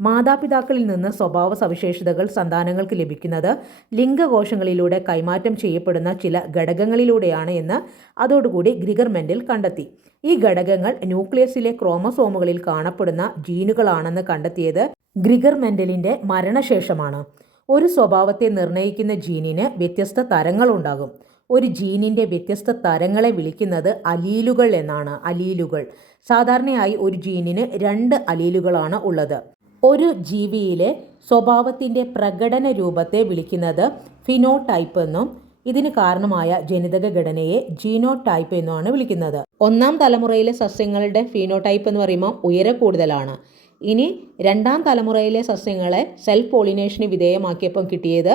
മാതാപിതാക്കളിൽ നിന്ന് സ്വഭാവ സവിശേഷതകൾ സന്താനങ്ങൾക്ക് ലഭിക്കുന്നത് ലിംഗകോശങ്ങളിലൂടെ കൈമാറ്റം ചെയ്യപ്പെടുന്ന ചില ഘടകങ്ങളിലൂടെയാണ് എന്ന് അതോടുകൂടി ഗ്രിഗർ മെൻഡൽ കണ്ടെത്തി. ഈ ഘടകങ്ങൾ ന്യൂക്ലിയസിലെ ക്രോമസോമുകളിൽ കാണപ്പെടുന്ന ജീനുകളാണെന്ന് കണ്ടെത്തിയത് ഗ്രിഗർ മെൻഡലിന്റെ മരണശേഷമാണ്. ഒരു സ്വഭാവത്തെ നിർണയിക്കുന്ന ജീനിന് വ്യത്യസ്ത തരങ്ങളുണ്ടാകും. ഒരു ജീനിന്റെ വ്യത്യസ്ത തരങ്ങളെ വിളിക്കുന്നത് അലീലുകൾ എന്നാണ്. അലീലുകൾ. സാധാരണയായി ഒരു ജീനിന് രണ്ട് അലീലുകളാണ് ഉള്ളത്. ഒരു ജീവിയിലെ സ്വഭാവത്തിന്റെ പ്രകടന രൂപത്തെ വിളിക്കുന്നത് ഫിനോടൈപ്പ് എന്നും ഇതിന് കാരണമായ ജനിതക ഘടനയെ ജീനോടൈപ്പ് എന്നുമാണ് വിളിക്കുന്നത്. ഒന്നാം തലമുറയിലെ സസ്യങ്ങളുടെ ഫിനോടൈപ്പ് എന്ന് പറയുമ്പോൾ ഉയര കൂടുതലാണ്. ഇനി രണ്ടാം തലമുറയിലെ സസ്യങ്ങളെ സെൽഫ് പോളിനേഷന് വിധേയമാക്കിയപ്പം കിട്ടിയത്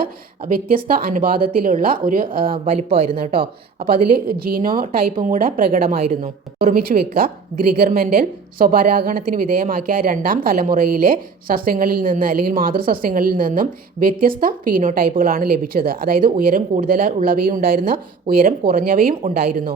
വ്യത്യസ്ത അനുപാതത്തിലുള്ള ഒരു വലിപ്പമായിരുന്നു കേട്ടോ. അപ്പോൾ അതിൽ ജീനോ ടൈപ്പും കൂടെ പ്രകടമായിരുന്നു. ഓർമ്മിച്ചു വെക്കുക. ഗ്രിഗർമെന്റൽ സ്വപരാഗണത്തിന് വിധേയമാക്കിയ രണ്ടാം തലമുറയിലെ സസ്യങ്ങളിൽ നിന്ന് അല്ലെങ്കിൽ മാതൃസസ്യങ്ങളിൽ നിന്നും വ്യത്യസ്ത ഫീനോ ടൈപ്പുകളാണ് ലഭിച്ചത്. അതായത് ഉയരം കൂടുതൽ ഉള്ളവയും ഉണ്ടായിരുന്നു ഉയരം കുറഞ്ഞവയും ഉണ്ടായിരുന്നു.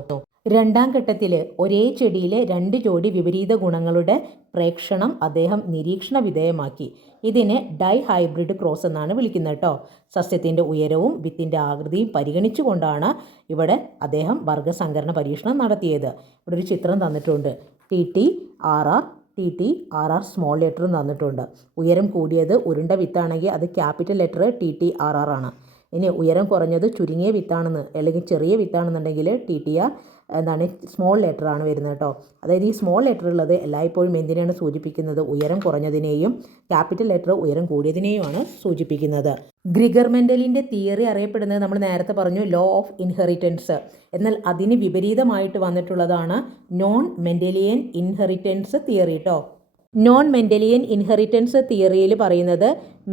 രണ്ടാം ഘട്ടത്തിൽ ഒരേ ചെടിയിലെ രണ്ട് ജോഡി വിപരീത ഗുണങ്ങളുടെ പ്രേക്ഷണം അദ്ദേഹം നിരീക്ഷണ വിധേയമാക്കി. ഇതിനെ ഡൈ ഹൈബ്രിഡ് ക്രോസ് എന്നാണ് വിളിക്കുന്നത് കേട്ടോ. സസ്യത്തിന്റെ ഉയരവും വിത്തിന്റെ ആകൃതിയും പരിഗണിച്ചുകൊണ്ടാണ് ഇവിടെ അദ്ദേഹം വർഗസംകരണ പരീക്ഷണം നടത്തിയത്. ഇവിടെ ഒരു ചിത്രം തന്നിട്ടുണ്ട്. T T R R T T R R small ലെറ്ററും തന്നിട്ടുണ്ട്. ഉയരം കൂടിയത് ഉരുണ്ട വിത്താണെങ്കിൽ അത് capital letter T T R R ആണ്. ഇനി ഉയരം കുറഞ്ഞത് ചുരുങ്ങിയ വിത്താണെന്ന് അല്ലെങ്കിൽ ചെറിയ വിത്താണെന്നുണ്ടെങ്കിൽ ടി ടി ആർ എന്താണ് സ്മോൾ ലെറ്റർ ആണ് വരുന്നത് കേട്ടോ. അതായത് ഈ സ്മോൾ ലെറ്റർ ഉള്ളത് എല്ലായ്പ്പോഴും എന്തിനാണ് സൂചിപ്പിക്കുന്നത്? ഉയരം കുറഞ്ഞതിനെയും ക്യാപിറ്റൽ ലെറ്റർ ഉയരം കൂടിയതിനെയുമാണ് സൂചിപ്പിക്കുന്നത്. ഗ്രിഗർ മെന്റലിന്റെ തിയറി അറിയപ്പെടുന്നത് നമ്മൾ നേരത്തെ പറഞ്ഞു ലോ ഓഫ് ഇൻഹെറിറ്റൻസ് എന്നാൽ അതിന് വിപരീതമായിട്ട് വന്നിട്ടുള്ളതാണ് നോൺ മെന്റലിയൻ ഇൻഹെറിറ്റൻസ് തിയറി കേട്ടോ നോൺ മെന്റലിയൻ ഇൻഹെറിറ്റൻസ് തിയറിയിൽ പറയുന്നത്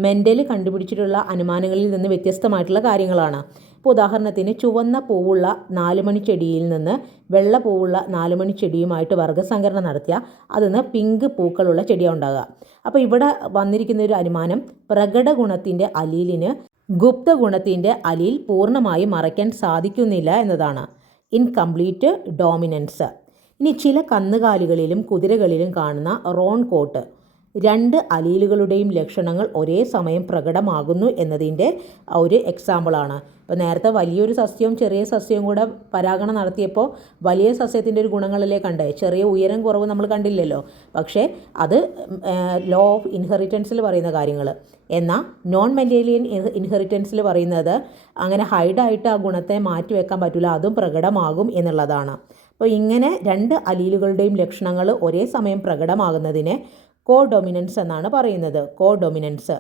മെന്റൽ കണ്ടുപിടിച്ചിട്ടുള്ള അനുമാനങ്ങളിൽ നിന്ന് വ്യത്യസ്തമായിട്ടുള്ള കാര്യങ്ങളാണ്. ഇപ്പോൾ ഉദാഹരണത്തിന് ചുവന്ന പൂവുള്ള നാലുമണി ചെടിയിൽ നിന്ന് വെള്ള പൂവുള്ള നാലുമണി ചെടിയുമായിട്ട് വർഗസങ്കരണം നടത്തിയ അതിൽ പിങ്ക് പൂക്കളുള്ള ചെടിയാണ് ഉണ്ടാകുക അപ്പോൾ ഇവിടെ വന്നിരിക്കുന്ന ഒരു അനുമാനം പ്രകട ഗുണത്തിന്റെ അലീലിന് ഗുപ്ത ഗുണത്തിന്റെ അലീൽ പൂർണമായി മറയ്ക്കാൻ സാധിക്കുന്നില്ല എന്നതാണ്. Incomplete dominance. ഇനി ചില കന്നുകാലികളിലും കുതിരകളിലും കാണുന്ന റോൺ കോട്ട്. രണ്ട് അലീലുകളുടെയും ലക്ഷണങ്ങൾ ഒരേ സമയം പ്രകടമാകുന്നു എന്നതിന്റെ ഒരു എക്സാമ്പിളാണ് ഇപ്പോൾ നേരത്തെ വലിയൊരു സസ്യവും ചെറിയ സസ്യവും കൂടെ പരാഗണം നടത്തിയപ്പോൾ വലിയ സസ്യത്തിന്റെ ഒരു ഗുണങ്ങളല്ലേ കണ്ടേ. ചെറിയ ഉയരം കുറവ് നമ്മൾ കണ്ടില്ലല്ലോ. പക്ഷേ അത് ലോ ഓഫ് ഇൻഹെറിറ്റൻസിൽ പറയുന്ന കാര്യങ്ങൾ എന്നാൽ നോൺ മെന്റേലിയൻ ഇൻഹെറിറ്റൻസിൽ പറയുന്നത് അങ്ങനെ ഹൈഡായിട്ട് ആ ഗുണത്തെ മാറ്റി വെക്കാൻ പറ്റില്ല അതും പ്രകടമാകും എന്നുള്ളതാണ്. അപ്പോൾ ഇങ്ങനെ രണ്ട് അലീലുകളുടെയും ലക്ഷണങ്ങൾ ഒരേ സമയം പ്രകടമാകുന്നതിനെ കോ ഡൊമിനൻസ് എന്നാണ് പറയുന്നത്. കോ ഡൊമിനൻസ്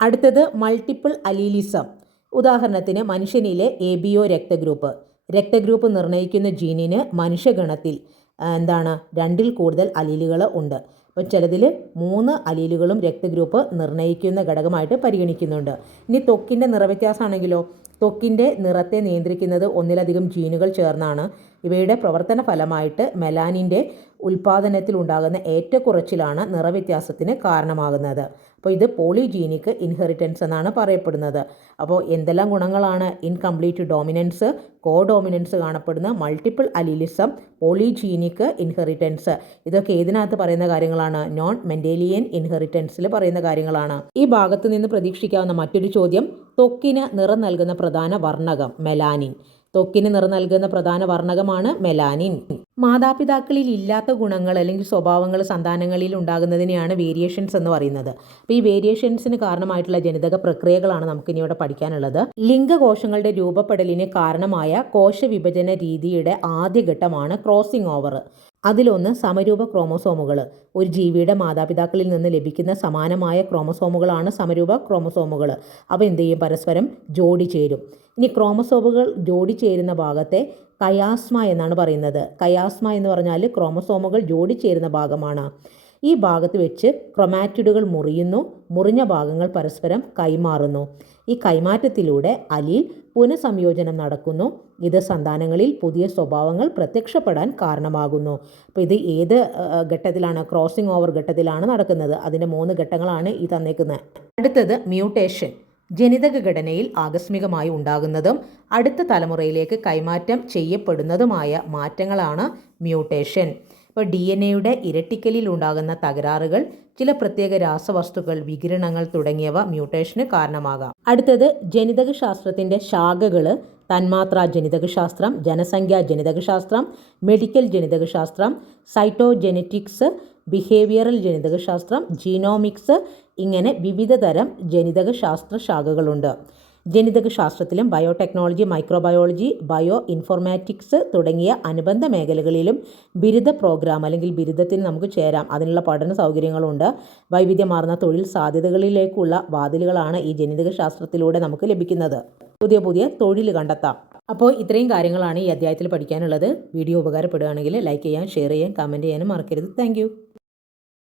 അടുത്തത് മൾട്ടിപ്പിൾ അലീലിസം ഉദാഹരണത്തിന് മനുഷ്യനിലെ എ ബി ഒ രക്തഗ്രൂപ്പ്. രക്തഗ്രൂപ്പ് നിർണയിക്കുന്ന ജീനിന് മനുഷ്യഗണത്തിൽ എന്താണ് രണ്ടിൽ കൂടുതൽ അലീലുകൾ ഉണ്ട്. അപ്പോൾ ചിലതിൽ മൂന്ന് അലീലുകളും രക്തഗ്രൂപ്പ് നിർണയിക്കുന്ന ഘടകമായിട്ട് പരിഗണിക്കുന്നുണ്ട്. ഇനി ത്വക്കിന്റെ നിറവ്യത്യാസമാണെങ്കിലോ? ത്വക്കിന്റെ നിറത്തെ നിയന്ത്രിക്കുന്നത് ഒന്നിലധികം ജീനുകൾ ചേർന്നാണ്. ഇവയുടെ പ്രവർത്തന ഫലമായിട്ട് മെലാനിന്റെ ഉൽപ്പാദനത്തിൽ ഉണ്ടാകുന്ന ഏറ്റക്കുറച്ചിലാണ് നിറവ്യത്യാസത്തിന് കാരണമാകുന്നത്. അപ്പോൾ ഇത് പോളിജീനിക് ഇൻഹെറിറ്റൻസ് എന്നാണ് പറയപ്പെടുന്നത്. അപ്പോൾ എന്തെല്ലാം ഗുണങ്ങളാണ് ഇൻകംപ്ലീറ്റ് ഡോമിനൻസ് കോ ഡോമിനൻസ് കാണപ്പെടുന്ന മൾട്ടിപ്പിൾ അലീലിസം പോളിജീനിക് ഇൻഹെറിറ്റൻസ്. ഇതൊക്കെ ഏതിനകത്ത് പറയുന്ന കാര്യങ്ങളാണ്? നോൺ മെൻഡേലിയൻ ഇൻഹെറിറ്റൻസിൽ പറയുന്ന കാര്യങ്ങളാണ്. ഈ ഭാഗത്ത് നിന്ന് പ്രതീക്ഷിക്കാവുന്ന മറ്റൊരു ചോദ്യം ത്വക്കിന് നിറം നൽകുന്ന പ്രധാന വർണകം മെലാനിൻ. ത്വക്കിന് നിറം നൽകുന്ന പ്രധാന വർണകമാണ് മെലാനിൻ. മാതാപിതാക്കളിൽ ഇല്ലാത്ത ഗുണങ്ങൾ അല്ലെങ്കിൽ സ്വഭാവങ്ങൾ സന്താനങ്ങളിൽ ഉണ്ടാകുന്നതിനെയാണ് വേരിയേഷൻസ് എന്ന് പറയുന്നത്. അപ്പോൾ ഈ വേരിയേഷൻസിന് കാരണമായിട്ടുള്ള ജനിതക പ്രക്രിയകളാണ് നമുക്കിനി ഇവിടെ പഠിക്കാനുള്ളത്. ലിംഗകോശങ്ങളുടെ രൂപപ്പെടലിന് കാരണമായ കോശവിഭജന രീതിയുടെ ആദ്യഘട്ടമാണ് ക്രോസിംഗ് ഓവർ. അതിലൊന്ന് സമരൂപ ക്രോമസോമുകൾ ഒരു ജീവിയുടെ മാതാപിതാക്കളിൽ നിന്ന് ലഭിക്കുന്ന സമാനമായ ക്രോമസോമുകളാണ് സമരൂപ ക്രോമസോമുകൾ അവ എന്ത് ചെയ്യും? പരസ്പരം ജോഡി ചേരും. ഇനി ക്രോമസോമുകൾ ജോഡി ചേരുന്ന ഭാഗത്തെ കയാസ്മ എന്നാണ് പറയുന്നത്. കയാസ്മ എന്ന് പറഞ്ഞാൽ ക്രോമസോമുകൾ ജോഡി ചേരുന്ന ഭാഗമാണ്. ഈ ഭാഗത്ത് വെച്ച് ക്രൊമാറ്റിഡുകൾ മുറിയുന്നു. മുറിഞ്ഞ ഭാഗങ്ങൾ പരസ്പരം കൈമാറുന്നു. ഈ കൈമാറ്റത്തിലൂടെ അലിൽ പുനഃസംയോജനം നടക്കുന്നു. ഇത് സന്താനങ്ങളിൽ പുതിയ സ്വഭാവങ്ങൾ പ്രത്യക്ഷപ്പെടാൻ കാരണമാകുന്നു. അപ്പോൾ ഇത് ഏത് ഘട്ടത്തിലാണ് ക്രോസിംഗ് ഓവർ ഘട്ടത്തിലാണ് നടക്കുന്നത്. അതിന്റെ മൂന്ന് ഘട്ടങ്ങളാണ് ഈ തന്നേക്കുന്നത് അടുത്തത് മ്യൂട്ടേഷൻ ജനിതക ഘടനയിൽ ആകസ്മികമായി ഉണ്ടാകുന്നതും അടുത്ത തലമുറയിലേക്ക് കൈമാറ്റം ചെയ്യപ്പെടുന്നതുമായ മാറ്റങ്ങളാണ് മ്യൂട്ടേഷൻ. ഇപ്പോൾ ഡി എൻ എയുടെ ഇരട്ടിക്കലിൽ ഉണ്ടാകുന്ന തകരാറുകൾ ചില പ്രത്യേക രാസവസ്തുക്കൾ വികിരണങ്ങൾ തുടങ്ങിയവ മ്യൂട്ടേഷന് കാരണമാകാം. അടുത്തത് ജനിതക ശാസ്ത്രത്തിന്റെ ശാഖകൾ തന്മാത്രാ ജനിതകശാസ്ത്രം ജനസംഖ്യാ ജനിതകശാസ്ത്രം മെഡിക്കൽ ജനിതകശാസ്ത്രം സൈറ്റോജെനറ്റിക്സ് ബിഹേവിയറൽ ജനിതകശാസ്ത്രം ജീനോമിക്സ് ഇങ്ങനെ വിവിധ തരം ജനിതക ശാസ്ത്ര ശാഖകളുണ്ട്. ജനിതക ശാസ്ത്രത്തിലും ബയോടെക്നോളജി മൈക്രോബയോളജി ബയോ ഇൻഫോർമാറ്റിക്സ് തുടങ്ങിയ അനുബന്ധ മേഖലകളിലും ബിരുദ പ്രോഗ്രാം അല്ലെങ്കിൽ ബിരുദത്തിന് നമുക്ക് ചേരാം. അതിനുള്ള പഠന സൗകര്യങ്ങളുണ്ട്. വൈവിധ്യമാർന്ന തൊഴിൽ സാധ്യതകളിലേക്കുള്ള വാതിലുകളാണ് ഈ ജനിതക ശാസ്ത്രത്തിലൂടെ നമുക്ക് ലഭിക്കുന്നത്. പുതിയ പുതിയ തൊഴിൽ കണ്ടെത്താം. അപ്പോൾ ഇത്രയും കാര്യങ്ങളാണ് ഈ അധ്യായത്തിൽ പഠിക്കാനുള്ളത്. വീഡിയോ ഉപകാരപ്പെടുകയാണെങ്കിൽ ലൈക്ക് ചെയ്യാൻ ഷെയർ ചെയ്യാൻ കമന്റ് ചെയ്യാനും മറക്കരുത്. താങ്ക്